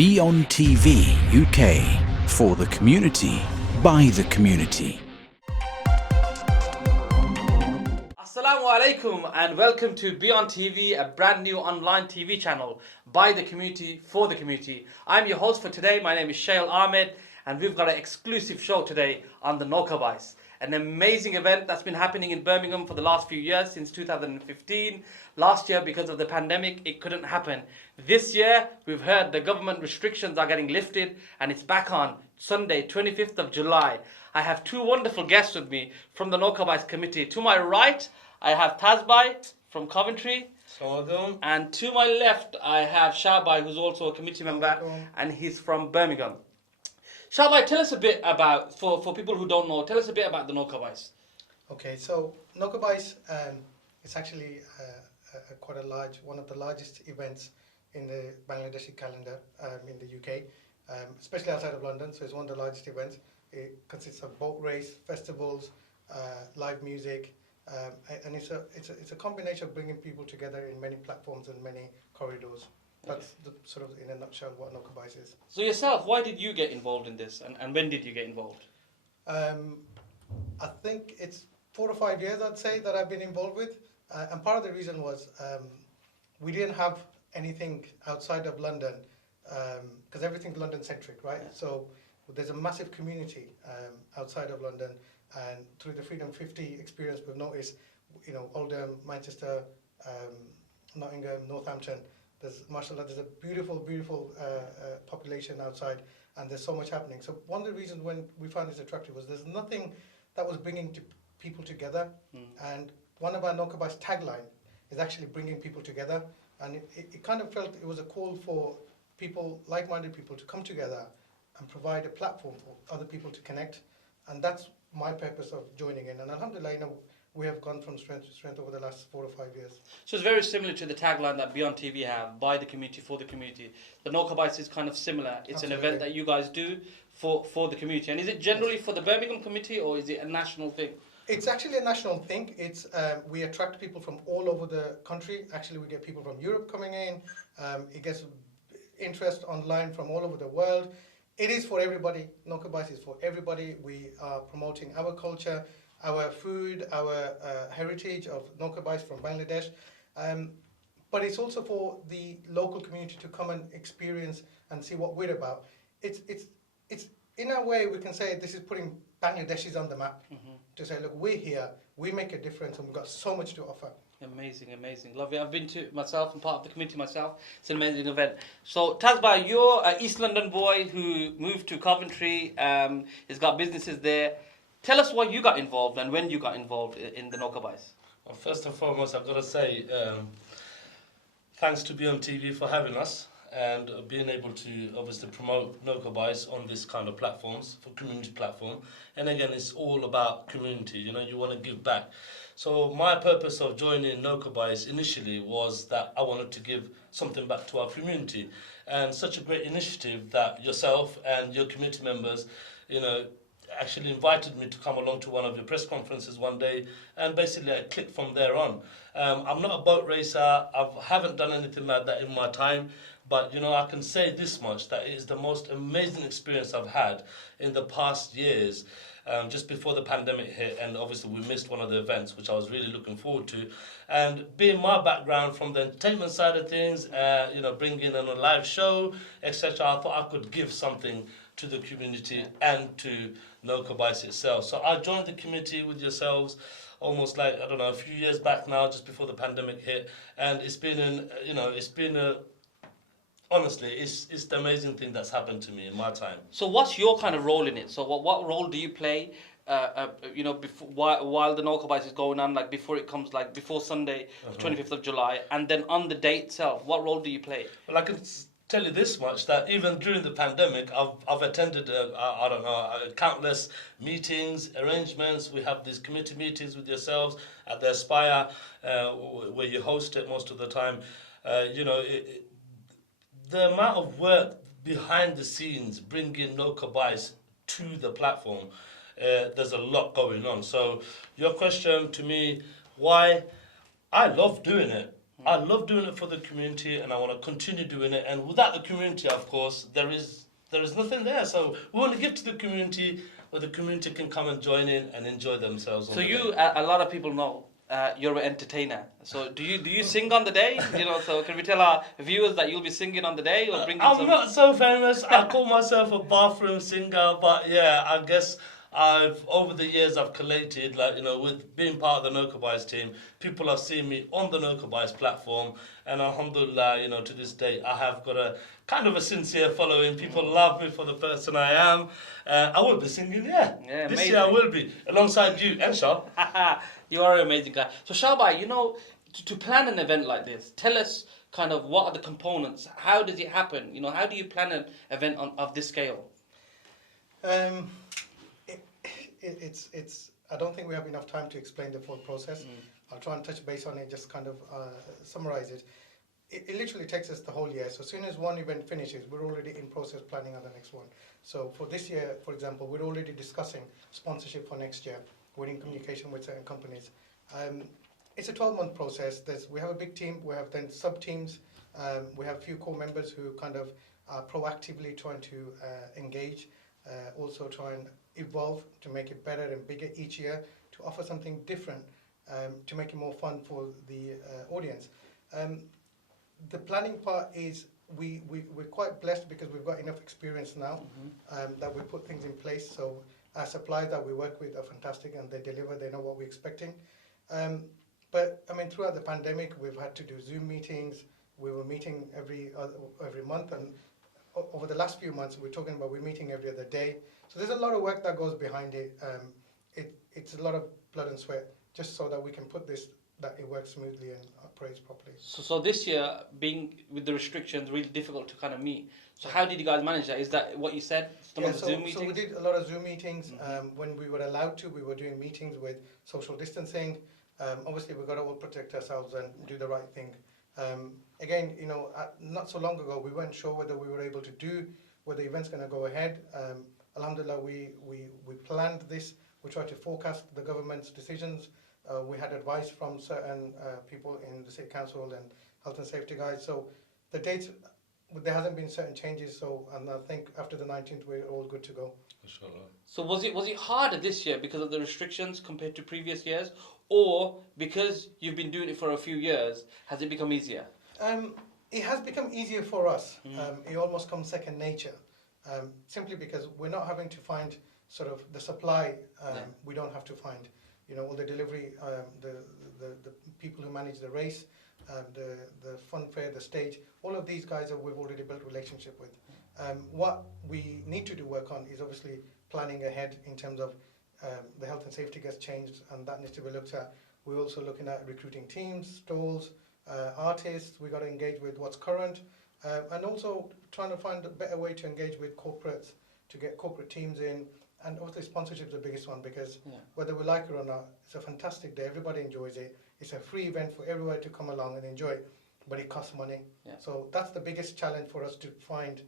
BEONTV UK, for the community, by the community. Assalamu alaikum and welcome to BEONTV, a brand new online TV channel by the community, for the community. I'm your host for today. My name is Shale Ahmed and we've got an exclusive show today on the Nowka Bais. An amazing event that's been happening in Birmingham for the last few years, since 2015. Last year, because of the pandemic, it couldn't happen. This year, we've heard the government restrictions are getting lifted and it's back on Sunday, 25th of July. I have two wonderful guests with me from the Nowka Bais Committee. To my right, I have Tazbai from Coventry. Assalamu. And to my left, I have Shah, who's also a committee member, and he's from Birmingham. Shah, tell us a bit about, for people who don't know, tell us a bit about the Nowka Bais. Okay, so Nowka Bais is actually quite a large, one of the largest events in the Bangladeshi calendar in the UK, especially outside of London. So it's one of the largest events. It consists of boat race, festivals, live music, and it's a combination of bringing people together in many platforms and many corridors. That's the, sort of in a nutshell what Nowka Bais is. So yourself, why did you get involved in this, and when did you get involved? I think it's 4 or 5 years, I'd say, that I've been involved with. And part of the reason was we didn't have anything outside of London, because everything's London-centric, right? Yeah. So there's a massive community outside of London, and through the Freedom 50 experience, we've noticed, you know, Oldham, Manchester, Nottingham, Northampton. There's, mashallah, there's a beautiful, beautiful population outside, and there's so much happening. So one of the reasons when we found this attractive was there's nothing that was bringing people together, and one of our Nowka Bais tagline is actually bringing people together, and it kind of felt it was a call for people, like-minded people, to come together and provide a platform for other people to connect, and that's my purpose of joining in. And alhamdulillah, you know, we have gone from strength to strength over the last 4 or 5 years. So it's very similar to the tagline that BEONTV have, by the community, for the community. The Nowka Bais is kind of similar. It's Absolutely. An event that you guys do for the community. And is it generally for the Birmingham committee, or is it a national thing? It's actually a national thing. It's we attract people from all over the country. Actually, we get people from Europe coming in. It gets interest online from all over the world. It is for everybody. Nowka Bais is for everybody. We are promoting our culture, our food, our heritage of Nowka Bais from Bangladesh. But it's also for the local community to come and experience and see what we're about. It's in a way we can say this is putting Bangladeshis on the map, to say, look, we're here, we make a difference, and we've got so much to offer. Amazing, amazing. Lovely. I've been to myself, I'm part of the committee myself. It's an amazing event. So Tazbai, you're an East London boy who moved to Coventry, has got businesses there. Tell us why you got involved and when you got involved in the Nowka Bais. Well, first and foremost, I've got to say thanks to BEONTV for having us and being able to obviously promote Nowka Bais on this kind of platforms, for community platform. And again, it's all about community, you know, you want to give back. So my purpose of joining Nowka Bais initially was that I wanted to give something back to our community. And such a great initiative that yourself and your committee members, you know, actually invited me to come along to one of your press conferences one day, and basically I clicked from there on. I'm not a boat racer, I haven't done anything like that in my time, but you know, I can say this much, that it is the most amazing experience I've had in the past years, just before the pandemic hit, and obviously we missed one of the events which I was really looking forward to. And being my background from the entertainment side of things, you know, bringing in a live show, etc., I thought I could give something to the community and to Nowka Bais itself. So I joined the committee with yourselves almost like, I don't know, a few years back now, just before the pandemic hit, and it's been honestly, it's the amazing thing that's happened to me in my time. So what's your kind of role in it? So what role do you play, you know, before, while the Nowka Bais is going on, like before it comes, like before Sunday, the 25th of July, and then on the day itself, what role do you play? Well, I can tell you this much, that even during the pandemic, I've attended, countless meetings, arrangements. We have these committee meetings with yourselves at the Aspire, where you host it most of the time. You know, the amount of work behind the scenes, bringing Nowka Bais to the platform, there's a lot going on. So your question to me, why? I love doing it. I love doing it for the community, and I want to continue doing it. And without the community, of course, there is nothing there. So we want to give to the community, where the community can come and join in and enjoy themselves. So you, a lot of people know you're an entertainer. So do you sing on the day? You know, so can we tell our viewers that you'll be singing on the day, or bring? I'm not so famous. I call myself a bathroom singer, but yeah, I guess over the years I've collated, like, you know, with being part of the Nowka Bais team, people have seen me on the Nowka Bais platform, and alhamdulillah, you know, to this day I have got a kind of a sincere following. People love me for the person I am. I will be singing, yeah this amazing. year I will be, alongside you and Shah. You are an amazing guy. So Shah, you know, to plan an event like this, tell us kind of what are the components. How does it happen? You know, how do you plan an event of this scale? It's. I don't think we have enough time to explain the full process. I'll try and touch base on it, just kind of summarize it. It literally takes us the whole year. So as soon as one event finishes, we're already in process planning on the next one. So for this year, for example, we're already discussing sponsorship for next year. We're in communication with certain companies. It's a 12-month process. We have a big team. We have then sub-teams. We have a few core members who kind of are proactively trying to engage, also try and evolve to make it better and bigger each year, to offer something different, to make it more fun for the audience. The planning part is we're quite blessed because we've got enough experience now that we put things in place. So our suppliers that we work with are fantastic, and they deliver. They know what we're expecting. But I mean, throughout the pandemic, we've had to do Zoom meetings. We were meeting every month, and over the last few months, we're talking about we're meeting every other day. So there's a lot of work that goes behind it. It's a lot of blood and sweat, just so that we can put this, that it works smoothly and operates properly. So this year, being with the restrictions, really difficult to kind of meet. So how did you guys manage that? Is that what you said? Some of the Zoom meetings? So we did a lot of Zoom meetings. When we were allowed to, we were doing meetings with social distancing. Obviously, we've got to all protect ourselves and do the right thing. Again, you know, not so long ago, we weren't sure whether we were able to do, whether the event's going to go ahead. Alhamdulillah, we planned this. We tried to forecast the government's decisions. We had advice from certain people in the City Council and health and safety guys. So the dates, there hasn't been certain changes. And I think after the 19th, we're all good to go. Inshallah. So was it harder this year because of the restrictions compared to previous years, or because you've been doing it for a few years, has it become easier? It has become easier for us. It almost comes second nature, simply because we're not having to find sort of the supply. We don't have to find, you know, all the delivery, the people who manage the race, the fun fair, the stage. All of these guys we've already built relationship with. What we need to do work on is obviously planning ahead in terms of the health and safety gets changed, and that needs to be looked at. We're also looking at recruiting teams, stalls, artists. We've got to engage with what's current, and also trying to find a better way to engage with corporates, to get corporate teams in. And obviously sponsorship is the biggest one, because whether we like it or not, it's a fantastic day. Everybody enjoys it. It's a free event for everybody to come along and enjoy, but it costs money. So that's the biggest challenge for us, to find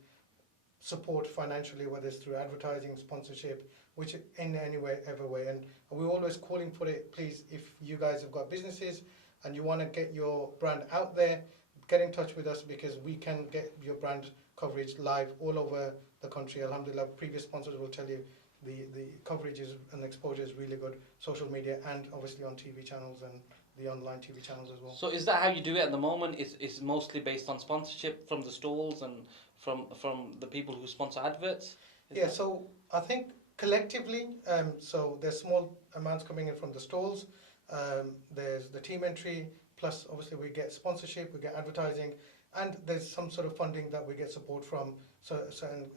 support financially, whether it's through advertising, sponsorship, which in any way, ever way. And we're always calling for it. Please, if you guys have got businesses and you want to get your brand out there, get in touch with us, because we can get your brand coverage live all over the country. Alhamdulillah, previous sponsors will tell you the coverage is, and exposure is really good, social media, and obviously on TV channels and the online TV channels as well. So is that how you do it at the moment? It's mostly based on sponsorship from the stalls and from the people who sponsor adverts? So I think collectively, so there's small amounts coming in from the stalls, there's the team entry, plus obviously we get sponsorship, we get advertising, and there's some sort of funding that we get support from certain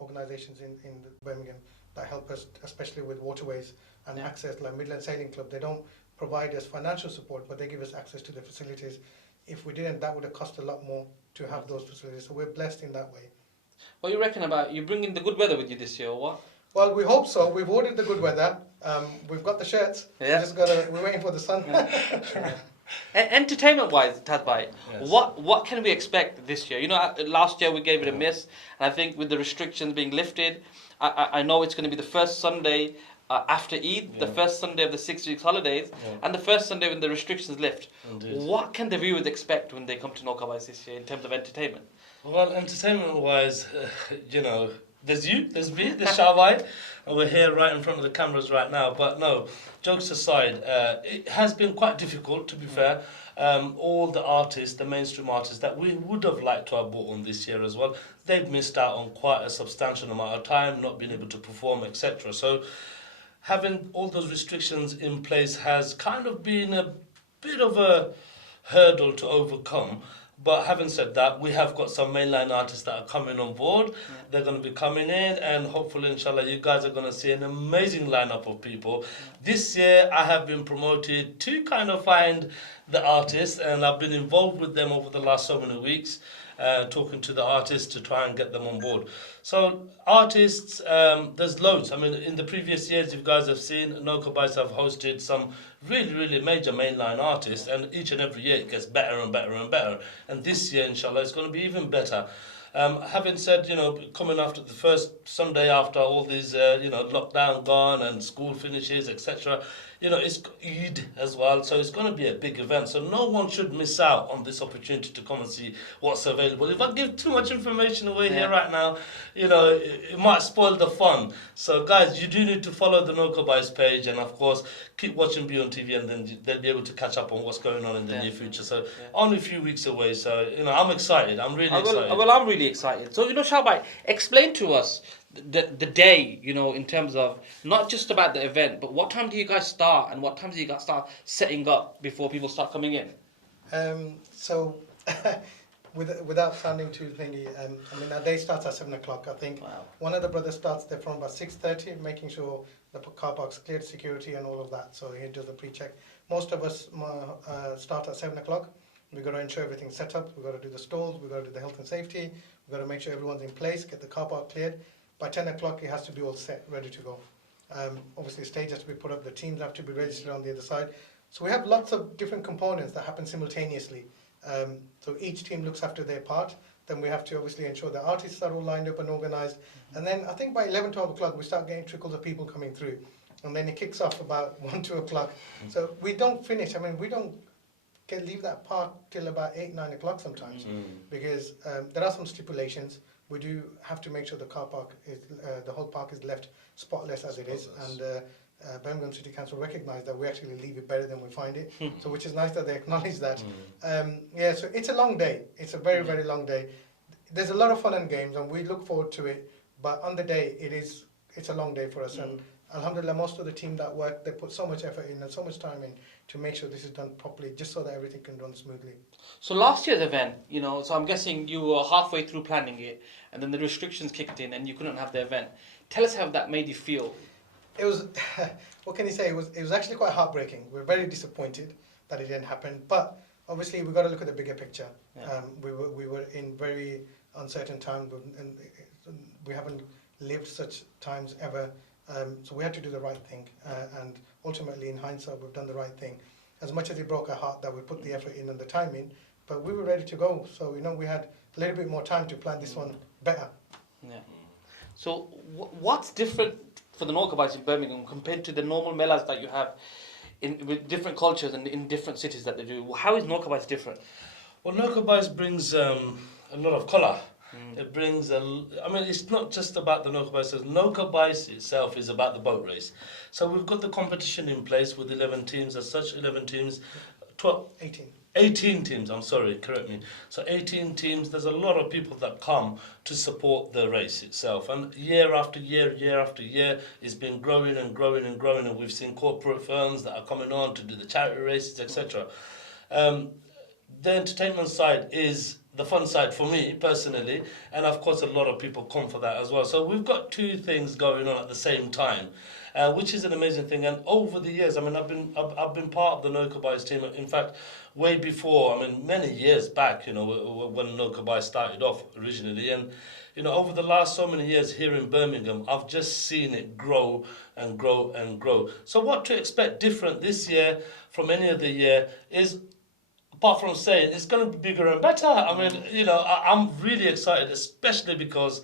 organisations in Birmingham that help us, especially with waterways and access, like Midland Sailing Club. They don't provide us financial support, but they give us access to the facilities. If we didn't, that would have cost a lot more to have those facilities. So we're blessed in that way. What do you reckon about you bringing the good weather with you this year, or what? Well, we hope so. We've ordered the good weather. We've got the shirts. We're waiting for the sun. Entertainment-wise, Tadbai, what can we expect this year? You know, last year we gave it a miss, and I think with the restrictions being lifted, I know it's going to be the first Sunday after Eid, the first Sunday of the 6 weeks holidays, and the first Sunday when the restrictions lift. Indeed. What can the viewers expect when they come to Nowka Bais this year in terms of entertainment? Well, entertainment-wise, there's me, there's Shah, and we're here right in front of the cameras right now. But no, jokes aside, it has been quite difficult, to be fair. All the artists, the mainstream artists that we would have liked to have brought on this year as well, they've missed out on quite a substantial amount of time, not being able to perform, etc. So having all those restrictions in place has kind of been a bit of a hurdle to overcome. But having said that, we have got some mainline artists that are coming on board. They're going to be coming in, and hopefully, inshallah, you guys are going to see an amazing lineup of people. This year, I have been promoted to kind of find the artists, and I've been involved with them over the last so many weeks, talking to the artists to try and get them on board. So artists, there's loads. I mean, in the previous years, you guys have seen, Nowka Bais have hosted some really major mainline artists, and each and every year it gets better and better and better. And this year, inshallah, it's going to be even better. Having said, coming after the first Sunday after all these, lockdown gone and school finishes, etc., it's Eid as well, so it's going to be a big event. So no one should miss out on this opportunity to come and see what's available. If I give too much information away here right now, it might spoil the fun. So guys, you do need to follow the Nowka Bais page, and of course, keep watching BEONTV, and then they'll be able to catch up on what's going on in the near future. So only a few weeks away, so I'm excited. I'm really excited. Well, I'm really excited. So, Shah, explain to us the day, in terms of not just about the event, but what time do you guys start, and what time do you guys start setting up before people start coming in? So, without sounding too thingy, our day starts at 7 o'clock. I think one of the brothers starts there from about 6:30, making sure the car park's cleared, security and all of that. So he does the pre-check. Most of us start at 7 o'clock. We've got to ensure everything's set up. We've got to do the stalls. We've got to do the health and safety. We've got to make sure everyone's in place, get the car park cleared. By 10 o'clock, it has to be all set, ready to go. Obviously, the stage has to be put up. The teams have to be registered on the other side. So we have lots of different components that happen simultaneously. So each team looks after their part. Then we have to obviously ensure the artists are all lined up and organised. And then I think by 11, 12 o'clock, we start getting trickles of people coming through. And then it kicks off about 1, 2 o'clock. So we don't finish. we don't leave that park till about 8, 9 o'clock sometimes. Because there are some stipulations. We do have to make sure the car park is, the whole park is left spotless as it is. And Birmingham City Council recognise that we actually leave it better than we find it. So which is nice that they acknowledge that. So it's a long day. It's a very long day. There's a lot of fun and games, and we look forward to it. But on the day, it's a long day for us. And alhamdulillah, most of the team that work, they put so much effort in and so much time in to make sure this is done properly, just so that everything can run smoothly. So last year's event, so I'm guessing you were halfway through planning it, and then the restrictions kicked in and you couldn't have the event. Tell us how that made you feel. It was, what can you say? It was actually quite heartbreaking. We're very disappointed that it didn't happen, but obviously we've got to look at the bigger picture. We were in very uncertain times, and we haven't lived such times ever. So we had to do the right thing, and ultimately, in hindsight, we've done the right thing. As much as it broke our heart that we put the effort in and the time in, but we were ready to go. So we had a little bit more time to plan this one better. Yeah. So what's different for the Nowka Bais in Birmingham compared to the normal melas that you have with different cultures and in different cities that they do? How is Nowka Bais different? Well, Nowka Bais brings a lot of colour. It brings it's not just about the Nowka Bais. Nowka Bais itself is about the boat race. So we've got the competition in place with 11 teams as such, 11 teams, 18 teams, I'm sorry, correct me. So 18 teams, there's a lot of people that come to support the race itself. And year after year, it's been growing and growing and growing. And we've seen corporate firms that are coming on to do the charity races, etc. The entertainment side is the fun side for me personally, and of course a lot of people come for that as well. So we've got two things going on at the same time, which is an amazing thing. And over the years, I've been part of the Nowka Bais team. In fact, way before, many years back, when Nowka Bais started off originally, and over the last so many years here in Birmingham, I've just seen it grow and grow and grow. So what to expect different this year from any other year is, apart from saying it's going to be bigger and better, I'm really excited, especially because,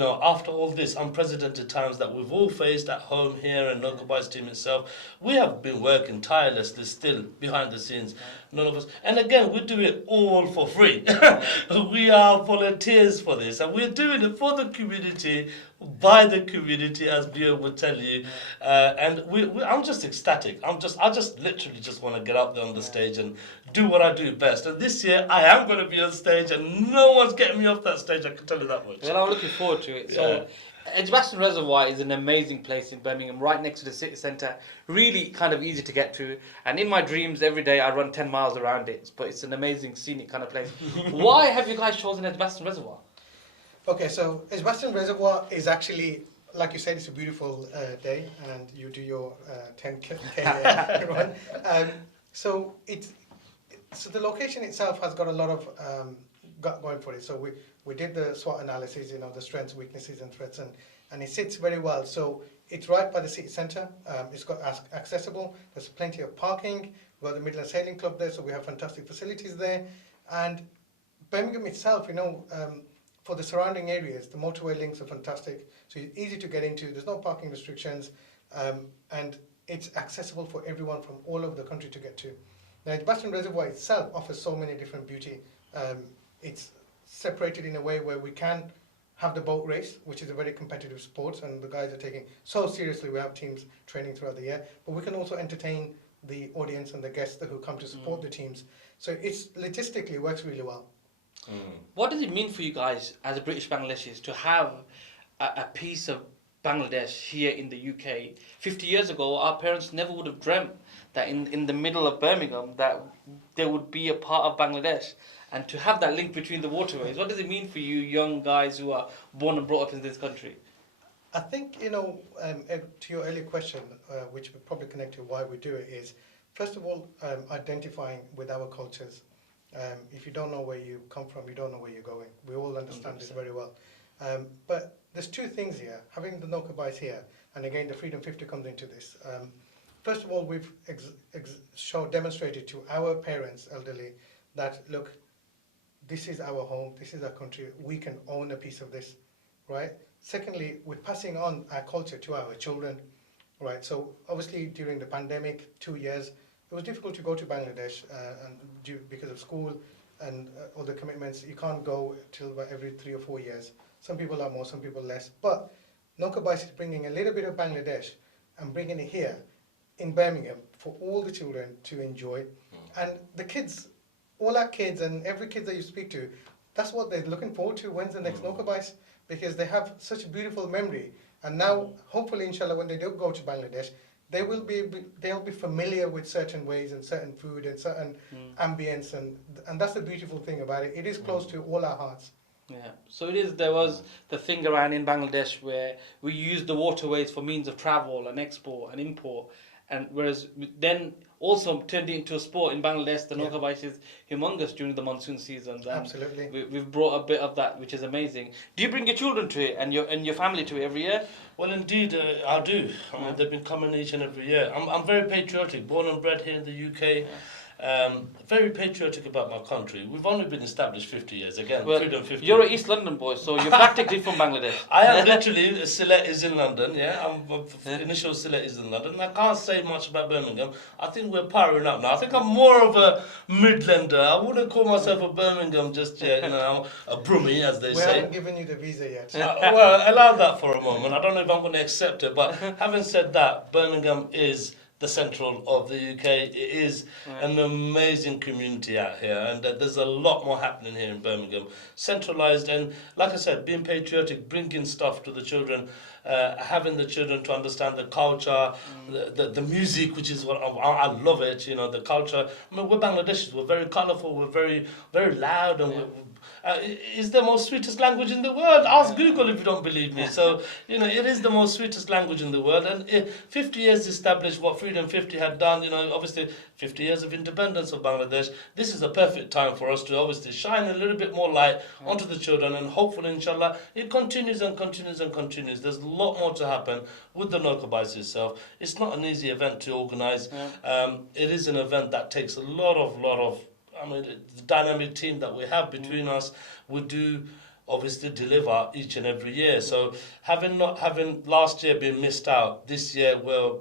after all this unprecedented times that we've all faced at home here and Nowka Bais team itself, we have been working tirelessly still behind the scenes. None of us, and again, we do it all for free. We are volunteers for this, and we're doing it for the community, by the community, as Bio would tell you. And I'm just ecstatic. I just literally just want to get up there on the stage and do what I do best. And this year, I am going to be on stage, and no one's getting me off that stage. I can tell you that much. Well, I'm looking forward to it. So, Edgbaston Reservoir is an amazing place in Birmingham, right next to the city centre. Really kind of easy to get to. And in my dreams, every day I run 10 miles around it. But it's an amazing scenic kind of place. Why have you guys chosen Edgbaston Reservoir? Okay, so Edgbaston Reservoir is actually, like you said, it's a beautiful day, and you do your 10K run. So the location itself has got a lot of going for it. So we did the SWOT analysis, the strengths, weaknesses, and threats, and it sits very well. So it's right by the city centre. It's got accessible. There's plenty of parking. We've got the Midland Sailing Club there, so we have fantastic facilities there. And Birmingham itself, for the surrounding areas, the motorway links are fantastic. So it's easy to get into. There's no parking restrictions, and it's accessible for everyone from all over the country to get to. Now, Edgbaston Reservoir itself offers so many different beauty. It's separated in a way where we can have the boat race, which is a very competitive sport, and the guys are taking so seriously. We have teams training throughout the year, but we can also entertain the audience and the guests who come to support the teams. So it's logistically works really well. What does it mean for you guys as a British Bangladeshis to have a piece of Bangladesh here in the UK? 50 years ago, our parents never would have dreamt that in the middle of Birmingham that there would be a part of Bangladesh. And to have that link between the waterways, what does it mean for you young guys who are born and brought up in this country? I think, to your earlier question, which would probably connect to why we do it, is, first of all, identifying with our cultures. If you don't know where you come from, you don't know where you're going. We all understand 100%. This very well. But there's two things here. Having the Nowka Bais here, and again, the Freedom 50 comes into this. First of all, we've demonstrated to our parents, elderly, that, look, this is our home, this is our country, we can own a piece of this, right? Secondly, we're passing on our culture to our children, right? So obviously during the pandemic, 2 years, it was difficult to go to Bangladesh because of school and all the commitments. You can't go till about every 3 or 4 years. Some people are more, some people less. But Nowka Bais is bringing a little bit of Bangladesh and bringing it here in Birmingham for all the children to enjoy. And the kids, all our kids and every kid that you speak to, that's what they're looking forward to. When's the next Nowka Bais? Because they have such a beautiful memory. And now, hopefully, inshallah, when they do go to Bangladesh, they'll be familiar with certain ways and certain food and certain ambience, and that's the beautiful thing about it. It is close to all our hearts. Yeah. So it is. There was the thing around in Bangladesh where we used the waterways for means of travel and export and import, and whereas then also turned it into a sport in Bangladesh. The Nowka Bais is humongous during the monsoon seasons. And absolutely. We've brought a bit of that, which is amazing. Do you bring your children to it and your family to it every year? Well, indeed, I do. I mean, they've been coming each and every year. I'm very patriotic, born and bred here in the UK. Very patriotic about my country. We've only been established 50 years. Again, well, Freedom 50. You're an East London boy, so you're practically from Bangladesh. I am literally, Sylhet is in London, initial Sylhet is in London. I can't say much about Birmingham. I think we're powering up now. I think I'm more of a Midlander. I wouldn't call myself a Birmingham just yet. I'm a Brummie, as they say. We haven't given you the visa yet. Well, allow that for a moment. I don't know if I'm going to accept it, but having said that, Birmingham is the central of the UK. It is an amazing community out here, and there's a lot more happening here in Birmingham. Centralised, and like I said, being patriotic, bringing stuff to the children, having the children to understand the culture, the music, which is what I love it. The culture. I mean, we're Bangladeshis. We're very colourful. We're very, very loud, and it's the most sweetest language in the world. Ask Google if you don't believe me. So, it is the most sweetest language in the world. And 50 years established what Freedom 50 had done, obviously 50 years of independence of Bangladesh. This is a perfect time for us to obviously shine a little bit more light onto the children, and hopefully, inshallah, it continues and continues and continues. There's a lot more to happen with the Nowka Bais itself. It's not an easy event to organise. It is an event that takes a lot of the dynamic team that we have between us. We do obviously deliver each and every year. So having last year been missed out, this year we're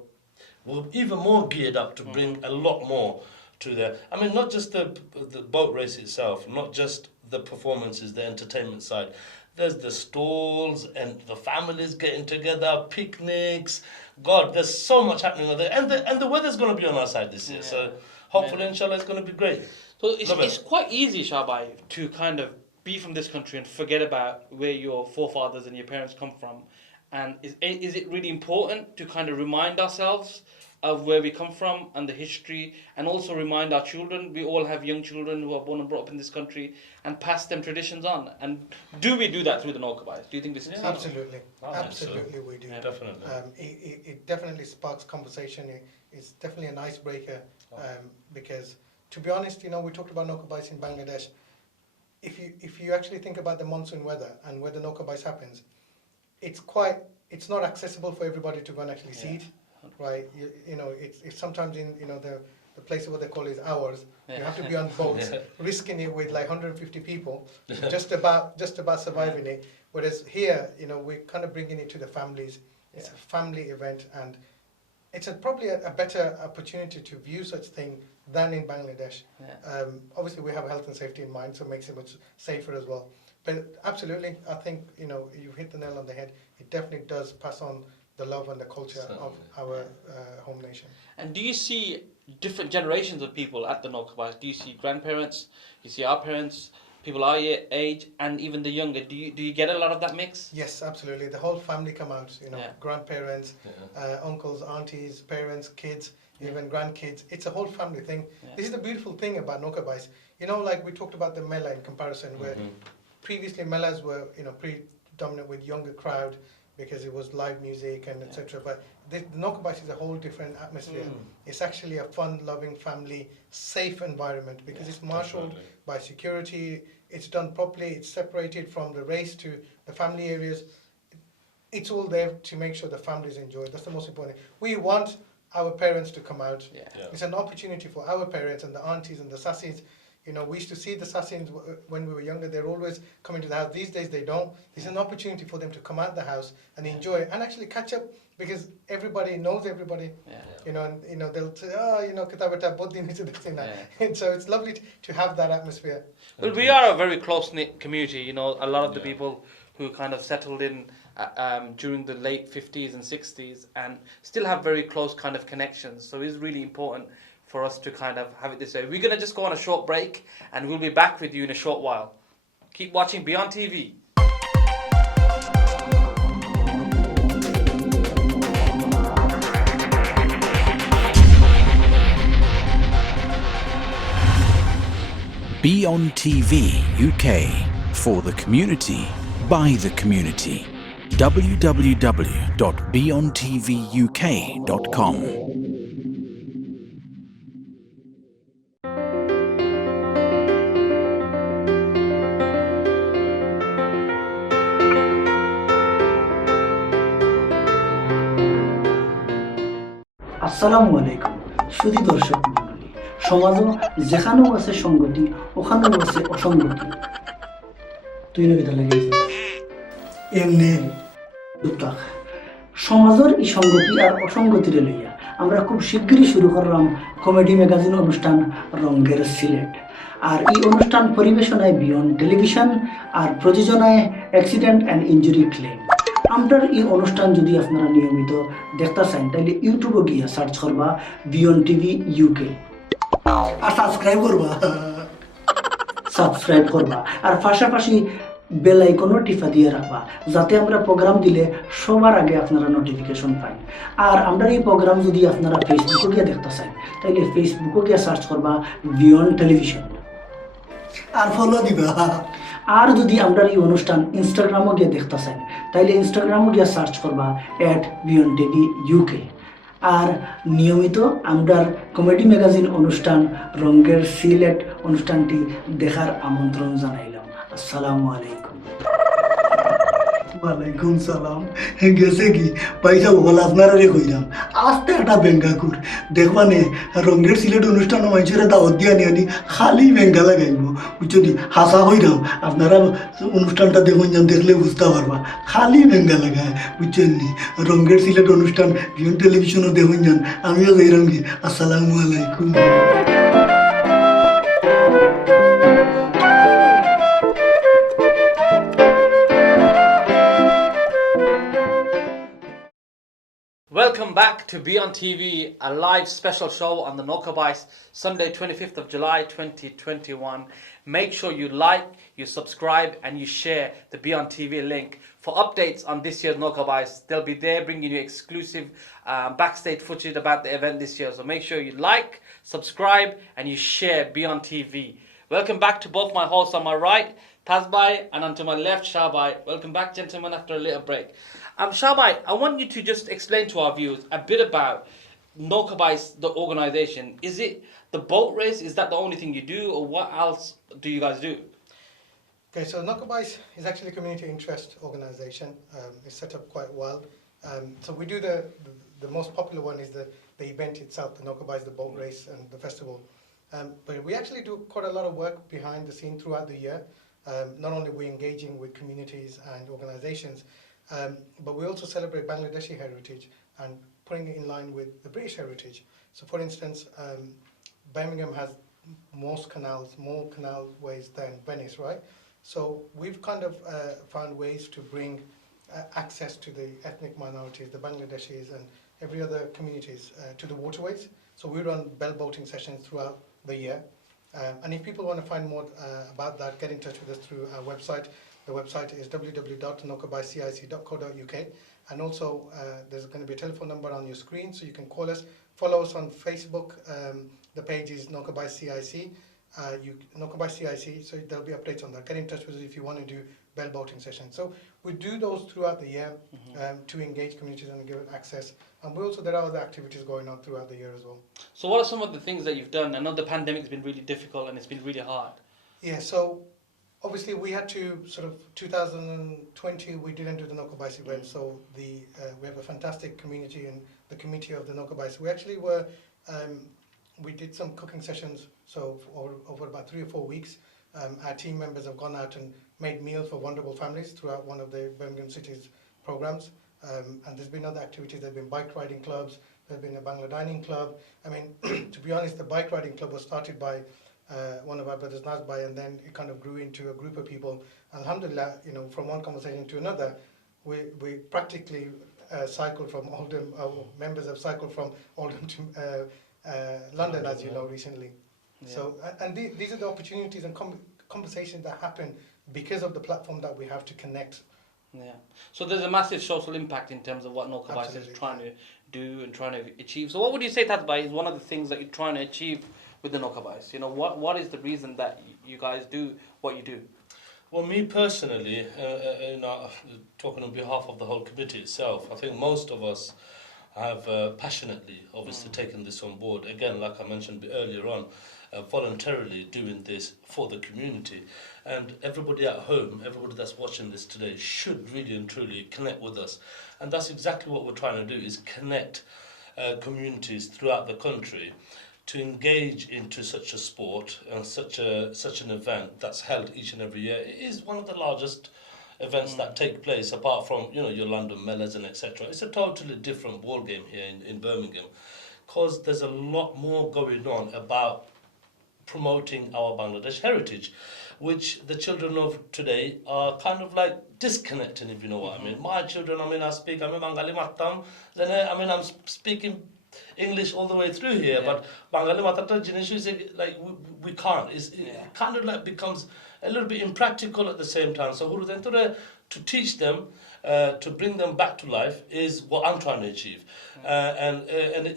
even more geared up to bring a lot more to there. I mean, not just the boat race itself, not just the performances, the entertainment side. There's the stalls and the families getting together, picnics. God, there's so much happening on there, and the weather's going to be on our side this year. So hopefully, inshallah, it's going to be great. So it's quite easy, Shah, to kind of be from this country and forget about where your forefathers and your parents come from. And is it really important to kind of remind ourselves of where we come from and the history, and also remind our children? We all have young children who are born and brought up in this country, and pass them traditions on. And do we do that through the Nowka Bais? Do you think this is Absolutely. Absolutely, we do. Definitely. It definitely sparks conversation. It's definitely an icebreaker, because, to be honest, we talked about Nowka Bais in Bangladesh. If you actually think about the monsoon weather and where the Nowka Bais happens, it's not accessible for everybody to go and actually see it, right? It's sometimes in the place where they call it ours. You have to be on boats, risking it with like 150 people, just about surviving it. Whereas here, we're kind of bringing it to the families. It's a family event, and it's probably a better opportunity to view such thing than in Bangladesh. Obviously, we have health and safety in mind, so it makes it much safer as well. But absolutely, I think you hit the nail on the head. It definitely does pass on the love and the culture of our home nation. And do you see different generations of people at the Nowka Bais? Do you see grandparents? Do you see our parents? People our age, and even the younger. Do you get a lot of that mix? Yes, absolutely. The whole family come out. Grandparents, uncles, aunties, parents, kids, even grandkids. It's a whole family thing. This is the beautiful thing about Nowka Bais. Like we talked about the Mela in comparison, where previously Melas were predominant with younger crowd because it was live music and etc. But the Nowka Bais is a whole different atmosphere. It's actually a fun-loving, family, safe environment because it's marshaled by security. It's done properly. It's separated from the race to the family areas. It's all there to make sure the families enjoy. That's the most important thing. We want our parents to come out. It's an opportunity for our parents and the aunties and the sassies. We used to see the Sassins when we were younger. They're always coming to the house. These days they don't. There's an opportunity for them to come out the house and enjoy and actually catch up, because everybody knows everybody. And they'll say, kitabata bahut din se dekhte na. So it's lovely to have that atmosphere. Well, we are a very close-knit community. A lot of the people who kind of settled in during the late 50s and 60s and still have very close kind of connections. So it's really important for us to kind of have it this way. We're going to just go on a short break, and we'll be back with you in a short while. Keep watching BEONTV. BEONTV UK, for the community, by the community. www.beontvuk.com. আসসালামু আলাইকুম সুধী দর্শক মণ্ডলী, সমাজও যেখানেও আছে সংগতি ওখানেও আছে অসঙ্গতি। তুই না কিতা লাগে এমনি দুটাক সমাজের এই সংগতি আর অসঙ্গতিরে লইয়া আমরা খুব শিগগিরই শুরু করলাম কমেডি ম্যাগাজিন অনুষ্ঠান রঙের সিলেট। আর এই অনুষ্ঠান পরিবেশনায় বিয়ন টেলিভিশন আর প্রযোজনায় অ্যাক্সিডেন্ট অ্যান্ড ইনজুরি ক্লেম। আমরার এই অনুষ্ঠান যদি আপনারা নিয়মিত দেখতে চান তাহলে ইউটিউবে গিয়ে সার্চ করবা BEONTV UK আর সাবস্ক্রাইব করবা আর পাশাপাশি বেল আইকনও টিপা দিয়ে রাখবা, যাতে আমরা প্রোগ্রাম দিলে সবার আগে আপনারা নোটিফিকেশন পাই। আর আমরা এই প্রোগ্রাম যদি আপনারা ফেসবুকে গিয়ে দেখতে চান তাহলে ফেসবুকে গিয়ে সার্চ করবা বিয়ন টেলিভিশন আর ফলো দিবা। আর যদি আমরা এই অনুষ্ঠান ইনস্টাগ্রামও গিয়ে দেখতে চান তাহলে ইনস্টাগ্রামও গিয়ে সার্চ করবা @BEONTV UK। আর নিয়মিত আমরার কমেডি ম্যাগাজিন অনুষ্ঠান রঙের সিলেট অনুষ্ঠানটি দেখার আমন্ত্রণ জানাইলাম। আসসালামু আলাইকুম। ওয়ালাইকুম সালাম গেছে কি পয়সা বল আপনারা রে কইরাম আস্তে একটা বেঙ্গাকুর দেখবানে রঙের সিলেট অনুষ্ঠান মানুষের দাওয়াত দিয়া নিয়ে খালি বেঙ্গা লাগাইব বুঝছি হাসা হইরাম আপনারা অনুষ্ঠানটা দেখুন যান দেখলে বুঝতে পারবা খালি বেঙ্গা লাগায় বুঝছেন নি রঙের সিলেট অনুষ্ঠান বিয়ন টেলিভিশনও দেখুন যান আমিও যাইরাম কি আসসালামু আলাইকুম Welcome back to BEONTV, a live special show on the Nowka Bais, Sunday 25th of July 2021. Make sure you like, you subscribe and you share the BEONTV link for updates on this year's Nowka Bais. They'll be there bringing you exclusive backstage footage about the event this year. So make sure you like, subscribe and you share BEONTV. Welcome back to both my hosts on my right, Tazbai, and onto my left, Shahbai. Welcome back, gentlemen, after a little break. Shahbai, I want you to just explain to our viewers a bit about Nowka Bais, the organization. Is it the boat race? Is that the only thing you do, or what else do you guys do? Okay, so Nowka Bais is actually a community interest organization. It's set up quite well. So we do the most popular one is the event itself, the Nowka Bais, the boat race and the festival. But we actually do quite a lot of work behind the scene throughout the year. Not only are we engaging with communities and organizations, but we also celebrate Bangladeshi heritage and putting it in line with the British heritage. So for instance, Birmingham has more canalways than Venice, right? So we've kind of found ways to bring access to the ethnic minorities, the Bangladeshis and every other communities to the waterways. So we run bell boating sessions throughout the year. And if people want to find more about that, get in touch with us through our website. The website is www.nowkabaiscic.co.uk, and also there's going to be a telephone number on your screen, so you can call us. Follow us on Facebook. The page is Nowka Bais CIC. Nowka Bais CIC, so there'll be updates on that. Get in touch with us if you want to do bell boating sessions. So we do those throughout the year to engage communities and give access. And we also, there are other activities going on throughout the year as well. So what are some of the things that you've done? I know the pandemic's been really difficult and it's been really hard. Yeah, so obviously we had to sort of 2020 we didn't do the Nowka Bais event, so we have a fantastic community and the committee of the Nowka Bais. We actually we did some cooking sessions, so over about 3 or 4 weeks. Our team members have gone out and made meals for vulnerable families throughout one of the Birmingham City's programs. And there's been other activities. There've been bike riding clubs. There's been a Bangla dining club. I mean, to be honest, the bike riding club was started by one of our brothers, Nazbai, and then it kind of grew into a group of people. Alhamdulillah, from one conversation to another, we practically cycled from Oldham. Members have cycled from Oldham to London, as you know, recently. Yeah. So, and these are the opportunities and conversations that happen because of the platform that we have to connect. Yeah. So there's a massive social impact in terms of what Nowka Bais is trying to do and trying to achieve. So what would you say, Tazbai, is one of the things that you're trying to achieve with the Nowka Bais? What is the reason that you guys do what you do? Well, me personally, talking on behalf of the whole committee itself, I think most of us have passionately, obviously, taken this on board. Again, like I mentioned earlier on, voluntarily doing this for the community. And everybody at home, everybody that's watching this today, should really and truly connect with us. And that's exactly what we're trying to do, is connect communities throughout the country to engage into such a sport and such an event that's held each and every year. It is one of the largest events that take place, apart from your London Mellors and etc. It's a totally different ball game here in Birmingham, because there's a lot more going on about promoting our Bangladesh heritage, which the children of today are kind of like disconnecting, if you know what I mean. My children, I'm Bangali Matam, I'm speaking English all the way through here, but Bangali Matata Jinishu is like we can't. It kind of like becomes a little bit impractical at the same time. So to teach them, to bring them back to life is what I'm trying to achieve. And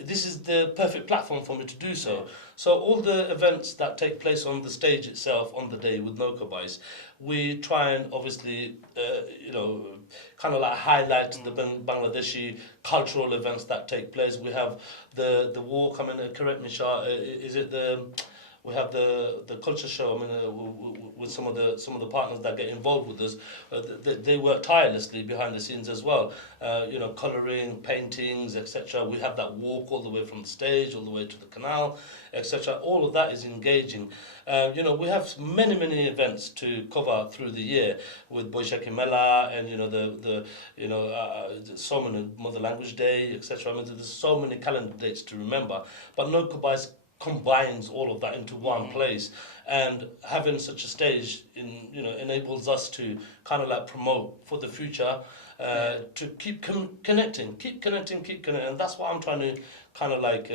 this is the perfect platform for me to do so. So all the events that take place on the stage itself on the day with Nowka Bais, we try and obviously, kind of like highlight the Bangladeshi cultural events that take place. We have the walk, correct me, Shah, is it We have the culture show. I mean, with some of the partners that get involved with us, they work tirelessly behind the scenes as well. Colouring, paintings, etc. We have that walk all the way from the stage all the way to the canal, etc. All of that is engaging. We have many events to cover through the year with Boishaki Mela and so many Mother Language Day, etc. I mean, there's so many calendar dates to remember, but Nowka Bais combines all of that into one place, and having such a stage enables us to kind of like promote for the future, to keep connecting, and that's what I'm trying to kind of like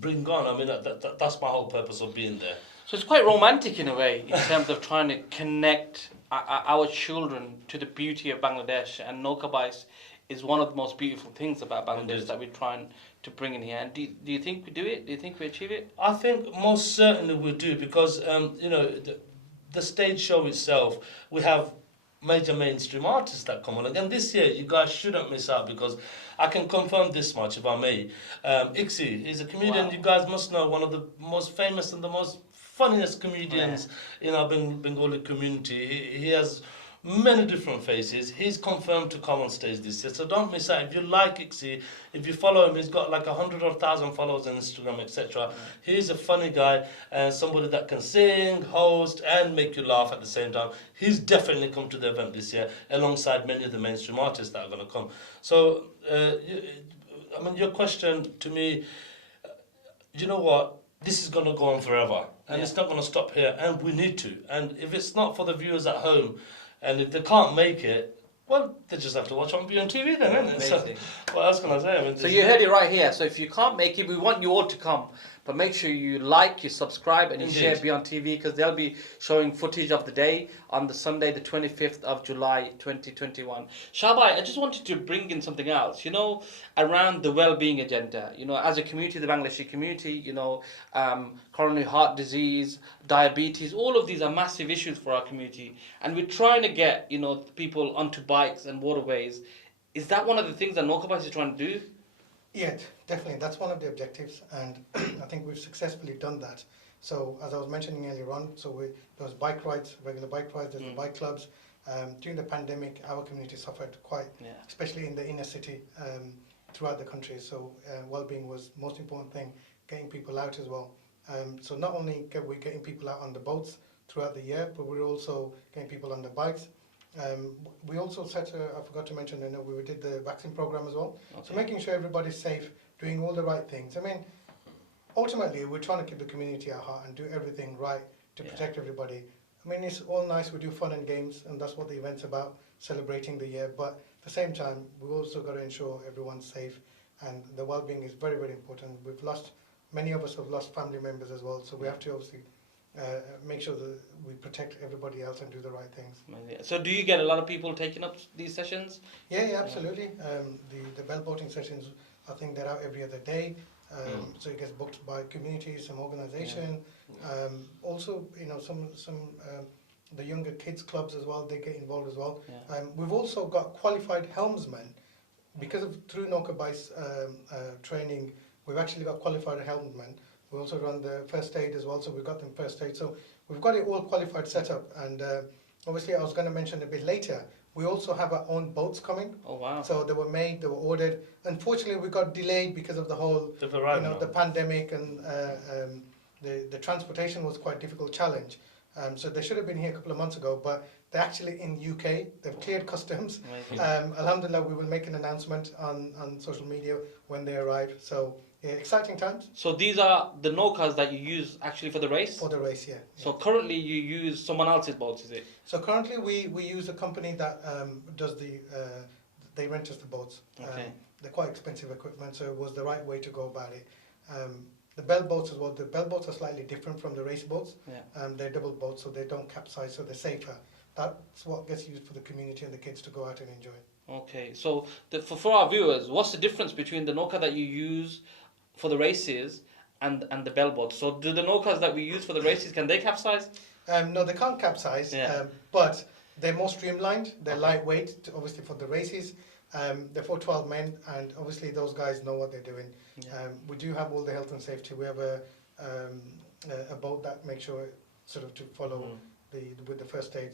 bring on. I mean, that's my whole purpose of being there. So it's quite romantic in a way, in terms of trying to connect our children to the beauty of Bangladesh, and Nowka Bais is one of the most beautiful things about Bangladesh that we're trying to bring in here. And do you think we do it? Do you think we achieve it? I think most certainly we do, because the stage show itself, we have major mainstream artists that come on. Again, this year you guys shouldn't miss out, because I can confirm this much, if I may. Ixi is a comedian. Wow. You guys must know, one of the most famous and the most funniest comedians in our Bengali community. He has many different faces. He's confirmed to come on stage this year, so don't miss out. If you like Ixi, if you follow him, he's got like 100 or 1,000 followers on Instagram, etc. He's a funny guy and somebody that can sing, host, and make you laugh at the same time. He's definitely come to the event this year, alongside many of the mainstream artists that are going to come. So, I mean, your question to me, you know what? This is going to go on forever, and it's not going to stop here, and we need to. And if it's not for the viewers at home, and if they can't make it, well, they just have to watch on BEONTV then, isn't it? So, what else can I say? I mean, so you heard it right here. So if you can't make it, we want you all to come. But make sure you like, you subscribe, and you share BEONTV, because they'll be showing footage of the day on the Sunday, the 25th of July, 2021. Shah, I just wanted to bring in something else, around the well-being agenda. As a community, the Bangladeshi community, coronary heart disease, diabetes, all of these are massive issues for our community. And we're trying to get, people onto bikes and waterways. Is that one of the things that Nowka Bais is trying to do? Yeah, definitely. That's one of the objectives, and I think we've successfully done that. So, as I was mentioning earlier on, there was bike rides, regular bike rides, there's the bike clubs. During the pandemic, our community suffered quite, especially in the inner city, throughout the country. So, well-being was the most important thing, getting people out as well. So not only are we getting people out on the boats throughout the year, but we're also getting people on the bikes. We also I forgot to mention, we did the vaccine program as well. Okay. So making sure everybody's safe, doing all the right things. I mean, ultimately, we're trying to keep the community at heart and do everything right to protect everybody. I mean, it's all nice, we do fun and games, and that's what the event's about, celebrating the year. But at the same time, we've also got to ensure everyone's safe, and the well-being is very, very important. Many of us have lost family members as well, so we have to obviously make sure that we protect everybody else and do the right things. So do you get a lot of people taking up these sessions? Yeah, absolutely. The bell boating sessions, I think they're out every other day. So it gets booked by communities, some organisation. Also, some the younger kids clubs as well, they get involved as well. We've also got qualified helmsmen. Through Nowka Bais training, we've actually got qualified helmsmen. We also run the first aid as well, so we've got them first aid. So we've got it all qualified set up, and obviously I was going to mention a bit later, we also have our own boats coming. Oh wow. So they were made, they were ordered. Unfortunately, we got delayed because of the whole, the pandemic, and the transportation was quite a difficult challenge. So they should have been here a couple of months ago, but they're actually in UK. They've cleared customs. Alhamdulillah, we will make an announcement on social media when they arrive. So yeah, exciting times. So these are the Nowkas that you use actually for the race? For the race, yeah. So currently you use someone else's boats, is it? So currently we use a company that does they rent us the boats. Okay. They're quite expensive equipment, so it was the right way to go about it. The bell boats as well, the bell boats are slightly different from the race boats. They're double boats, so they don't capsize, so they're safer. That's what gets used for the community and the kids to go out and enjoy. Okay, so for our viewers, what's the difference between the Nowka that you use for the races and the bell boats? So do the Nowkas that we use for the races, can they capsize? No, they can't capsize, but they're more streamlined. They're lightweight, obviously for the races. They're for 12 men, and obviously those guys know what they're doing. We do have all the health and safety. We have a a boat that makes sure sort of to follow with the first aid,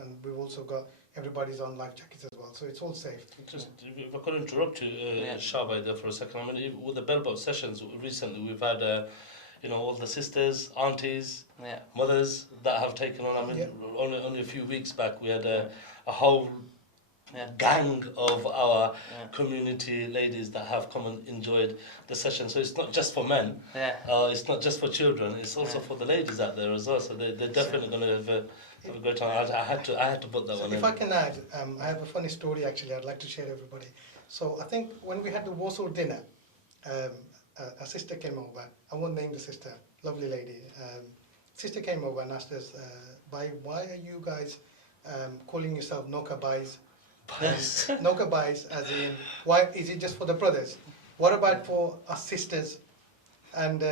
and we've also got everybody's on life jackets as well, so it's all safe. Just if I could interrupt you, Shah, there for a second. I mean, with the bellboat sessions recently, we've had all the sisters, aunties, mothers that have taken on. I mean, only a few weeks back we had a whole gang of our community ladies that have come and enjoyed the session. So it's not just for men, it's not just for children, it's also for the ladies out there as well. So they're definitely going to have a great time. I had to put that one in. If I can add, I have a funny story actually I'd like to share with everybody. So I think when we had the Warsaw dinner, a sister came over. I won't name the sister, lovely lady. Sister came over and asked us, why are you guys calling yourself Nowka Bais? Nowka Bais, as in, why is it just for the brothers? What about for us sisters? And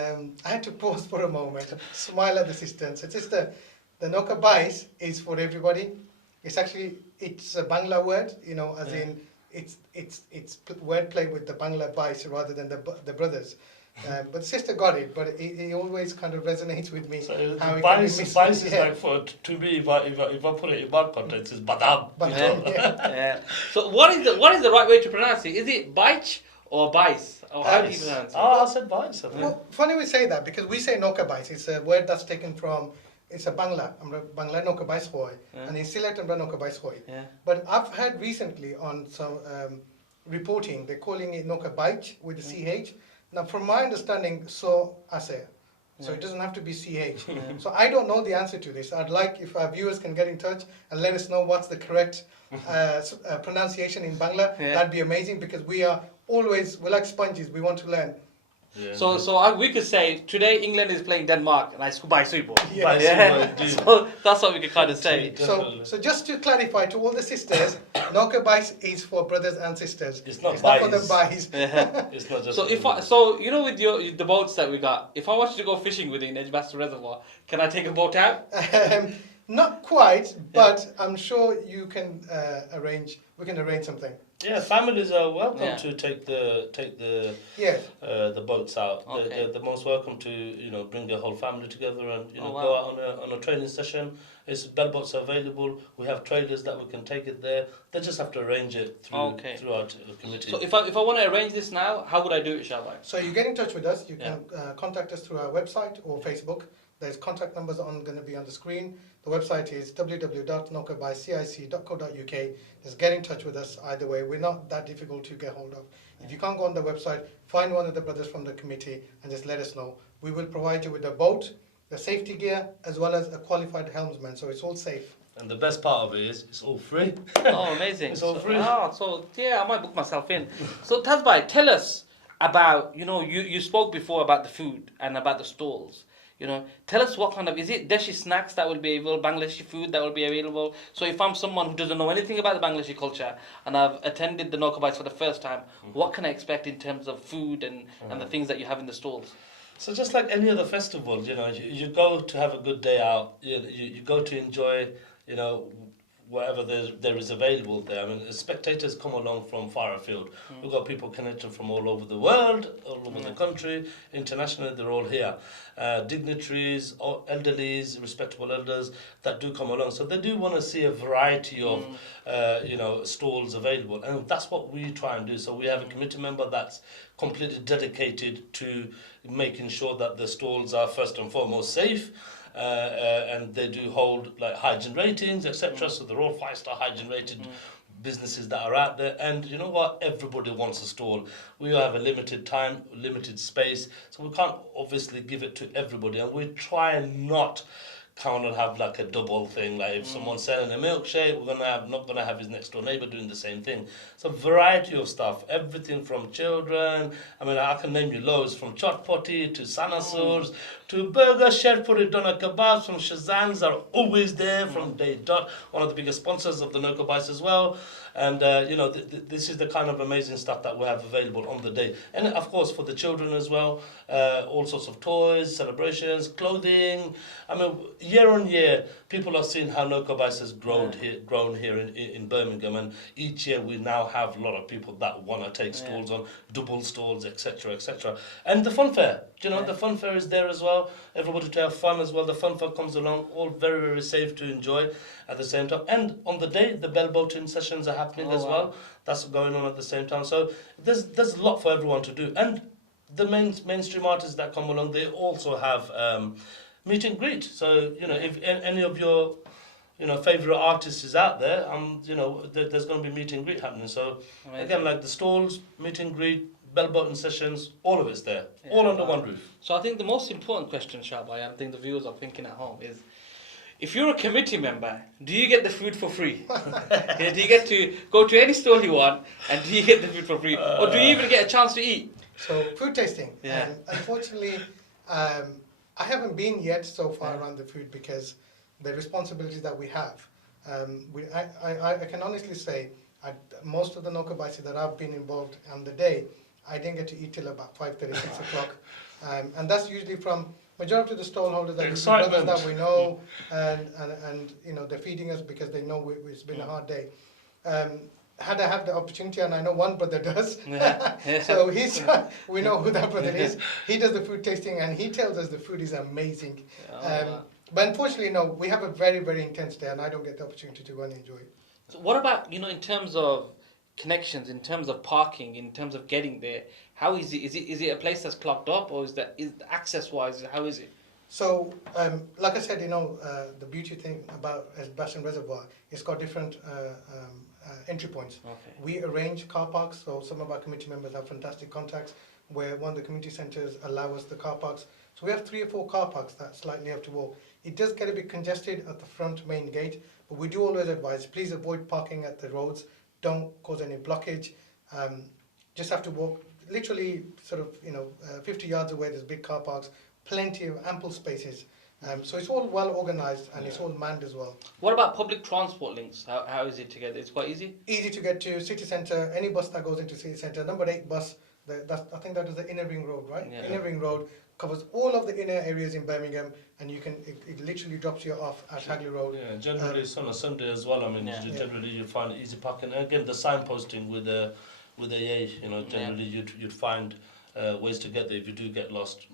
I had to pause for a moment, smile at the sister and said, sister, the Nowka Bais is for everybody. It's actually, it's a Bangla word, as in, it's wordplay with the Bangla Bais rather than the brothers. But the sister got it, but it always kind of resonates with me. So how it Bais is like, to me, if I put it in my context, it's badam. So what is the right way to pronounce it? Is it Baich or Bais? Or how do you pronounce it? I said Bais. Well, funny we say that because we say Nowka Bais. It's a word that's taken from, it's a Bangla Nowka Bais hoy, and in Sylhet and Nowka Bais hoy. But I've heard recently on some reporting, they're calling it Nowka Bais with the CH. Now, from my understanding, so it doesn't have to be CH. So I don't know the answer to this. I'd like if our viewers can get in touch and let us know what's the correct pronunciation in Bangla. That'd be amazing because we're like sponges. We want to learn. So we could say today England is playing Denmark and I buy Suibo. So that's what we could kind of say. So just to clarify to all the sisters, Nowka Bais is for brothers and sisters. It's not for the Bais. It's not just. So with the boats that we got, if I wanted to go fishing within Edgbaston Reservoir, can I take a boat out? Not quite, but I'm sure you can arrange. We can arrange something. Yeah, families are welcome to take the boats out. Okay. They're most welcome to bring their whole family together and go out on a training session. It's bellboats are available. We have trailers that we can take it there. They just have to arrange it through our committee. So if I want to arrange this now, how would I do it, Shah? So you get in touch with us. You can contact us through our website or Facebook. There's contact numbers going to be on the screen. The website is www.nowkabaiscic.co.uk. Just get in touch with us either way. We're not that difficult to get hold of. If you can't go on the website, find one of the brothers from the committee and just let us know. We will provide you with a boat, the safety gear, as well as a qualified helmsman, so it's all safe. And the best part of it is, it's all free. Oh, amazing. It's all free. I might book myself in. So Tazbai, tell us about, you spoke before about the food and about the stalls. Tell us what kind of, is it Deshi snacks that will be available, Bangladeshi food that will be available? So if I'm someone who doesn't know anything about the Bangladeshi culture and I've attended the Nowka Bais for the first time, what can I expect in terms of food and the things that you have in the stalls? So just like any other festival, you go to have a good day out, you go to enjoy, whatever there is available there. I mean, spectators come along from far afield. We've got people connected from all over the world, all over the country, internationally, they're all here. Dignitaries, elderlies, respectable elders that do come along. So they do want to see a variety of, stalls available. And that's what we try and do. So we have a committee member that's completely dedicated to making sure that the stalls are first and foremost safe. And they do hold like hygiene ratings, etc. So they're all 5-star hygiene rated businesses that are out there. And you know what? Everybody wants a stall. We have a limited time, limited space, so we can't obviously give it to everybody. And we try and not kind of have like a double thing. Like if someone's selling a milkshake, we're not gonna have his next door neighbor doing the same thing. It's a variety of stuff, everything from children. I mean, I can name you loads, from chotpoti to sanasurs to burgers, sherpuri, doner kebabs, from Shazans are always there from day dot. One of the biggest sponsors of the Nowka Bais as well. And this is the kind of amazing stuff that we have available on the day. And of course for the children as well, all sorts of toys, celebrations, clothing. I mean, year on year, people have seen how Nowka Bais has grown here in Birmingham, and each year we now have a lot of people that want to take stalls on, double stalls, etc., etc. And the fun fair, the fun fair is there as well. Everybody to have fun as well. The fun fair comes along, all very, very safe to enjoy at the same time. And on the day, the bell boating sessions are happening as well. That's going on at the same time. So there's a lot for everyone to do. And the mainstream artists that come along, they also have meet and greet. So if any of your favorite artists is out there, there's going to be meet and greet happening. So again, like the stalls, meet and greet, bell button sessions, all of it's there, all under one roof. So I think the most important question, Shah, I think the viewers are thinking at home is, if you're a committee member, do you get the food for free? Do you get to go to any stall you want, and do you get the food for free, or do you even get a chance to eat? So food tasting. Unfortunately, I haven't been yet so far around the food because the responsibilities that we have. I can honestly say, most of the Nowka Bais that I've been involved on the day, I didn't get to eat till about 5:30, 6 o'clock, and that's usually from majority of the stall holders that brothers that we know, and they're feeding us because they know it's been a hard day. Had I have the opportunity, and I know one brother does, so we know who that brother is. He does the food tasting, and he tells us the food is amazing. But unfortunately, no, we have a very, very intense day, and I don't get the opportunity to go and enjoy it. So what about, in terms of connections, in terms of parking, in terms of getting there? How is it? Is it a place that's clogged up, or is access-wise, how is it? So, like I said, the beauty thing about Bastion Reservoir, it's got different entry points. Okay. We arrange car parks, so some of our committee members have fantastic contacts where one of the community centres allow us the car parks. So we have 3 or 4 car parks that slightly have to walk. It does get a bit congested at the front main gate, but we do always advise, please avoid parking at the roads, don't cause any blockage, just have to walk literally sort of 50 yards away. There's big car parks, plenty of ample spaces. So it's all well organised, and it's all manned as well. What about public transport links? How is it to get? It's quite easy? Easy to get to city centre. Any bus that goes into city centre, number 8 bus, I think that is the inner ring road, right? Yeah. Inner ring road covers all of the inner areas in Birmingham, and it literally drops you off at Hagley Road. Yeah, generally it's on a Sunday as well. I mean, generally you find easy parking. And again, the signposting with AA, generally you'd find ways to get there if you do get lost.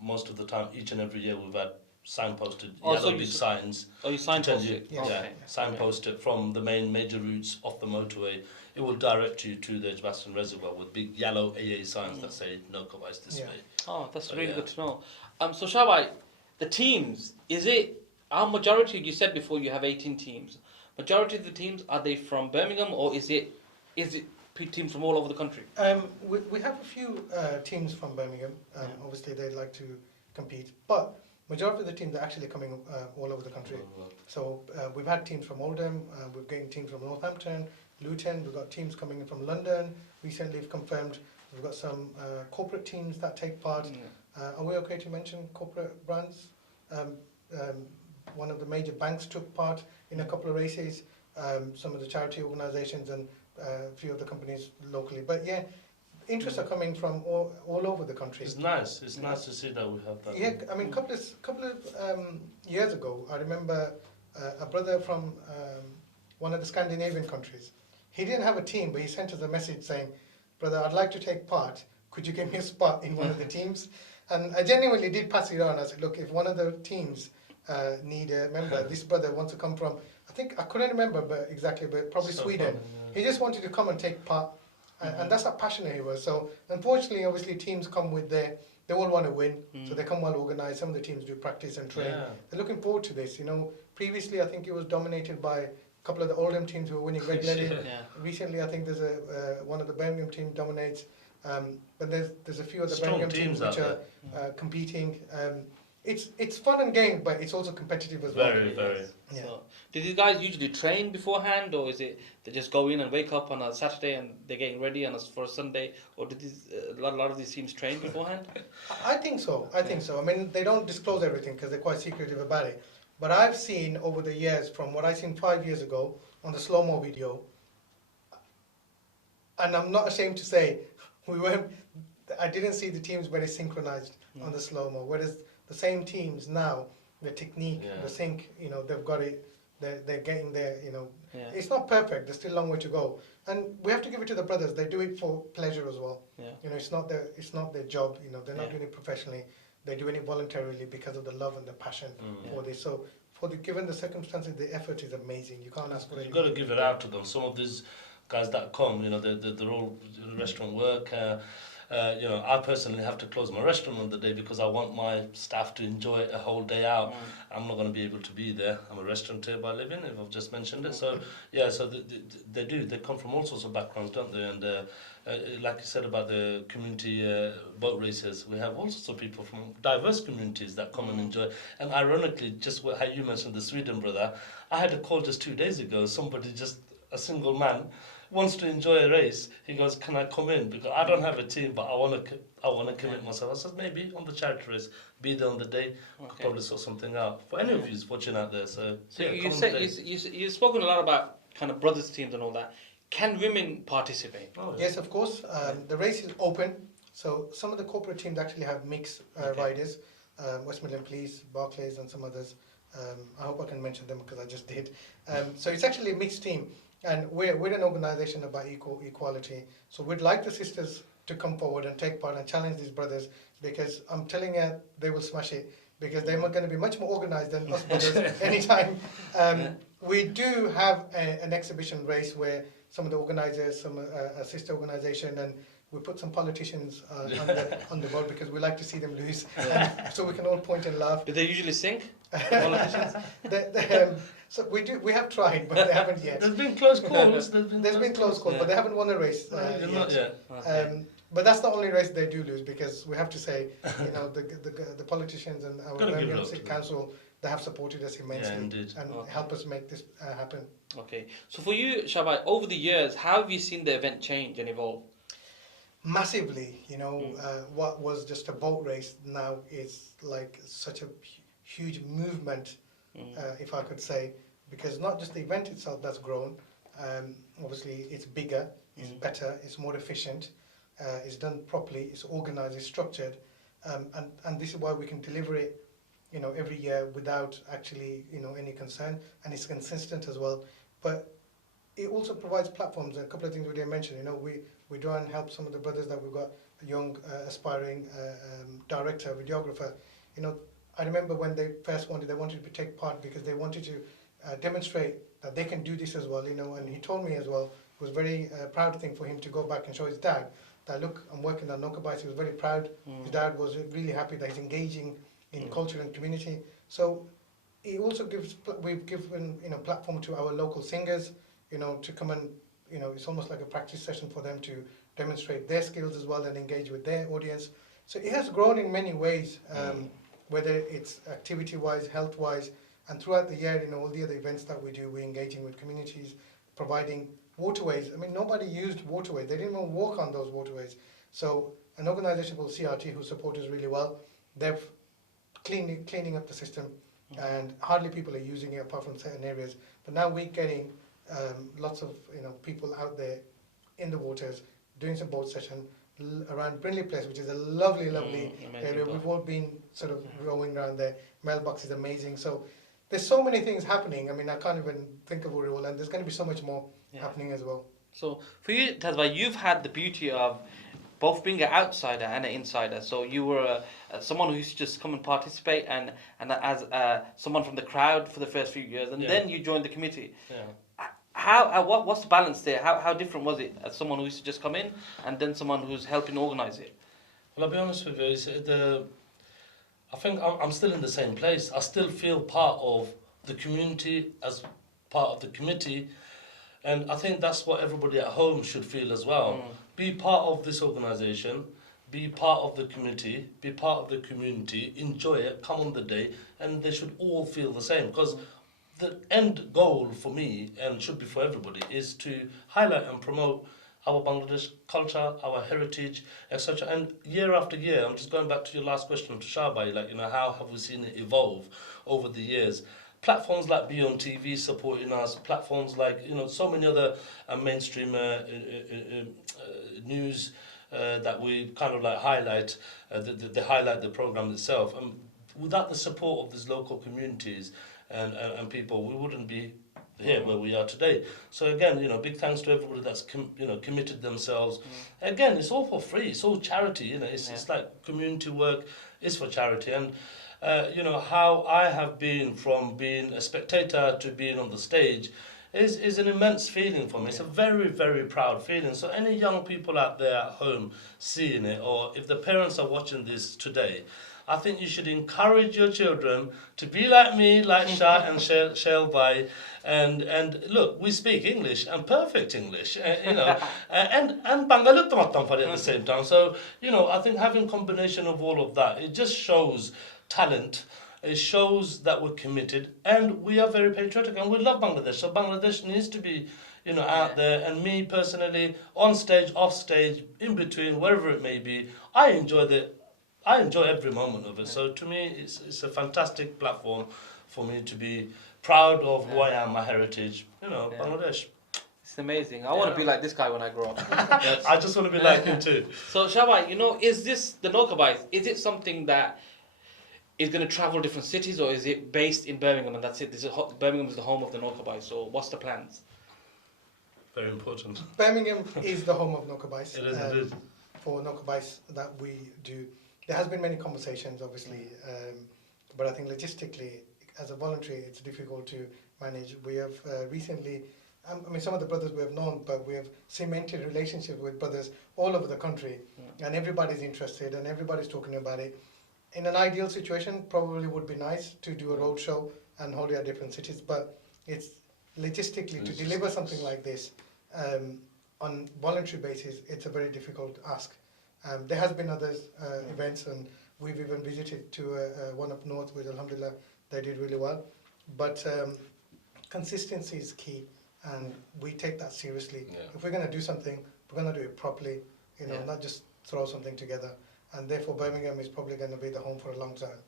Most of the time, each and every year, we've had signposted yellow big signs. Oh, you signposted? Signposted from the major routes off the motorway. It will direct you to the Bastion Reservoir with big yellow AA signs that say Nowka Bais this way. Oh, that's really good to know. So Shah, the teams, our majority, you said before you have 18 teams. Majority of the teams, are they from Birmingham, or is it teams from all over the country? We have a few teams from Birmingham. Obviously, they'd like to compete, but majority of the teams are actually coming all over the country. So we've had teams from Oldham, we're getting teams from Northampton, Luton, we've got teams coming in from London. Recently we've confirmed we've got some corporate teams that take part. Are we okay to mention corporate brands? One of the major banks took part in a couple of races, some of the charity organisations, and a few of the companies locally. But yeah, interests are coming from all over the country. It's nice. It's nice to see that we have that. Yeah, I mean, couple of years ago, I remember a brother from one of the Scandinavian countries. He didn't have a team, but he sent us a message saying, "Brother, I'd like to take part. Could you give me a spot in one of the teams?" And I genuinely did pass it on. I said, "Look, if one of the teams need a member, this brother wants to come from, I couldn't remember exactly, but probably Sweden. Funny, He just wanted to come and take part, and that's how passionate he was. So unfortunately, obviously, teams come with they all want to win, so they come well organised. Some of the teams do practice and train. They're looking forward to this. Previously, I think it was dominated by a couple of the Oldham teams who were winning regularly. Recently, I think there's one of the Birmingham team dominates, but there's a few of the Birmingham teams which are competing. It's fun and game, but it's also competitive as well. Very, very. Yeah. So, do these guys usually train beforehand, or is it they just go in and wake up on a Saturday and they're getting ready for a Sunday, or do a lot of these teams train beforehand? I think so. I mean, they don't disclose everything because they're quite secretive about it. But I've seen over the years, from what I seen 5 years ago on the slow-mo video, and I'm not ashamed to say, I didn't see the teams very synchronized on the slow-mo, whereas the same teams now the technique, Yeah. the sync, they've got it. They're getting there. Yeah. It's not perfect. There's still a long way to go, and we have to give it to the brothers. They do it for pleasure as well. Yeah. It's not their job. They're not Yeah. doing it professionally. They're doing it voluntarily because of the love and the passion for this. So, given the circumstances, the effort is amazing. You can't ask for You've it. got to give it out to them. Some of these guys that come, they're all restaurant work. I personally have to close my restaurant on the day because I want my staff to enjoy a whole day out. I'm not going to be able to be there. I'm a restaurateur by living, if I've just mentioned it. So, they do. They come from all sorts of backgrounds, don't they? And like you said about the community boat races, we have all sorts of people from diverse communities that come and enjoy. And ironically, just how you mentioned the Sweden brother, I had a call just 2 days ago. Somebody, just a single man, wants to enjoy a race. He goes, "Can I come in? Because I don't have a team, but I want to commit myself." I said, "Maybe on the charity race, be there on the day. Could probably sort something out for any of you watching out there." So yeah, you come on said the day. you've spoken a lot about kind of brothers teams and all that. Can women participate? Oh, yeah. Yes, of course. The race is open, so some of the corporate teams actually have mixed riders. West Midland Police, Barclays, and some others. I hope I can mention them because I just did. So it's actually a mixed team, and we're an organisation about equality. So we'd like the sisters to come forward and take part and challenge these brothers, because I'm telling you, they will smash it, because they're going to be much more organised than us brothers anytime. We do have an exhibition race where some of the organisers, a sister organisation, and we put some politicians on the board because we like to see them lose, so we can all point and laugh. Do they usually sink? Politicians? So we have tried, but they haven't yet. There's been close calls. There's been close calls, but they haven't won a race yet. Not yet. Okay. But that's the only race they do lose, because we have to say, the politicians and our Gotta give Birmingham it up City to them. Council, they have supported us immensely indeed. and Okay. help us make this happen. Okay. So for you, Shabai, over the years, how have you seen the event change and evolve? Massively, what was just a boat race now is like such a huge movement, if I could say, because not just the event itself that's grown, obviously it's bigger, it's better, it's more efficient, it's done properly, it's organised, it's structured, and this is why we can deliver it, every year without actually, any concern, and it's consistent as well. But it also provides platforms. A couple of things we didn't mention. We try and help some of the brothers that we've got, a young aspiring director, videographer. I remember when they first wanted to take part because they wanted to demonstrate that they can do this as well. And he told me as well, it was very proud thing for him to go back and show his dad that, look, I'm working on Nowka Bais. He was very proud. His dad was really happy that he's engaging in culture and community. So it also we've given platform to our local singers, to come and it's almost like a practice session for them to demonstrate their skills as well and engage with their audience. So it has grown in many ways, whether it's activity-wise, health-wise, and throughout the year, all the other events that we do, we're engaging with communities, providing waterways. I mean, nobody used waterways. They didn't even walk on those waterways. So an organisation called CRT, who support us really well, they've cleaning up the system, and hardly people are using it apart from certain areas. But now we're getting lots of people out there in the waters doing some boat session around Brindley Place, which is a lovely area. We've all been sort of rowing around there. Mailbox is amazing. So there's so many things happening. I mean, I can't even think of it all, and there's going to be so much more happening as well. So for you, Tazba, you've had the beauty of both being an outsider and an insider. So you were someone who used to just come and participate, and as someone from the crowd for the first few years, and then you joined the committee. Yeah. What's the balance there? How different was it as someone who used to just come in, and then someone who's helping organise it? Well, I'll be honest with you. I think I'm still in the same place. I still feel part of the community as part of the committee, and I think that's what everybody at home should feel as well. Be part of this organisation, be part of the committee, be part of the community, enjoy it, come on the day, and they should all feel the same, because the end goal for me, and should be for everybody, is to highlight and promote our Bangladesh culture, our heritage, etc. And year after year, I'm just going back to your last question to Shabai, how have we seen it evolve over the years? Platforms like BEONTV supporting us, platforms like, so many other mainstream news that we kind of highlight, they highlight the program itself. without the support of these local communities and people, we wouldn't be here where we are today. So again, big thanks to everybody that's committed themselves. Again, it's all for free. It's all charity. It's like community work is for charity. And how I have been from being a spectator to being on the stage is an immense feeling for me. It's a very, very proud feeling. So any young people out there at home seeing it, or if the parents are watching this today, I think you should encourage your children to be like me, like Shah and Shale Bai, and look, we speak English and perfect English, and Bangalut at the same time. So I think having combination of all of that, it just shows talent. It shows that we're committed and we are very patriotic and we love Bangladesh. So Bangladesh needs to be out there, and me personally, on stage, off stage, in between, wherever it may be, I enjoy every moment of it. So to me, it's a fantastic platform for me to be proud of who I am, my heritage, Bangladesh. It's amazing. I want to be like this guy when I grow up. I just want to be like him too. So Shah, is this, the Nowka Bais, is it something that is going to travel different cities, or is it based in Birmingham and that's it? Birmingham is the home of the Nowka Bais, so what's the plans? Very important. Birmingham is the home of Nowka Bais. It is indeed. For Nowka Bais that we do. There has been many conversations, obviously, but I think logistically, as a voluntary, it's difficult to manage. We have recently, some of the brothers we have known, but we have cemented relationships with brothers all over the country, and everybody's interested and everybody's talking about it. In an ideal situation, probably would be nice to do a road show and hold it at different cities, but it's logistically to deliver something like this on voluntary basis, it's a very difficult ask. There has been other events, and we've even visited to one up north, which alhamdulillah they did really well. But consistency is key, and we take that seriously. If we're going to do something, we're going to do it properly, not just throw something together. And therefore Birmingham is probably going to be the home for a long time.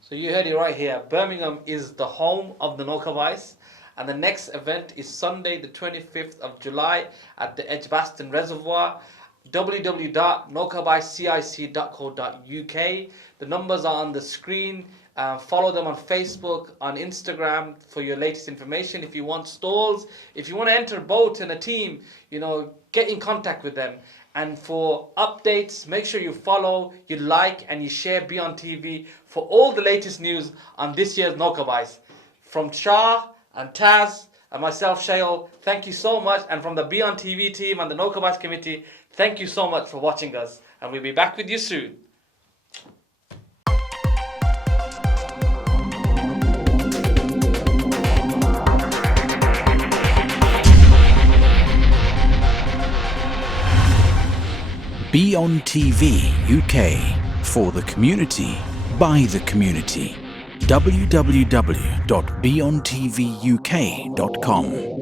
So you heard it right here. Birmingham is the home of the Nowka Bais, and the next event is Sunday the 25th of July at the Edgbaston Reservoir. www.nowkabaiscic.co.uk. The numbers are on the screen. Follow them on Facebook, on Instagram for your latest information. If you want stalls, if you want to enter a boat and a team, get in contact with them. And for updates, make sure you follow, you like, and you share BEONTV for all the latest news on this year's Nowka Bais. From Shah and Taz and myself, Shale, thank you so much. And from the BEONTV team and the Nowka Bais Committee, thank you so much for watching us. And we'll be back with you soon. BEONTV UK, for the community, by the community. www.beontvuk.com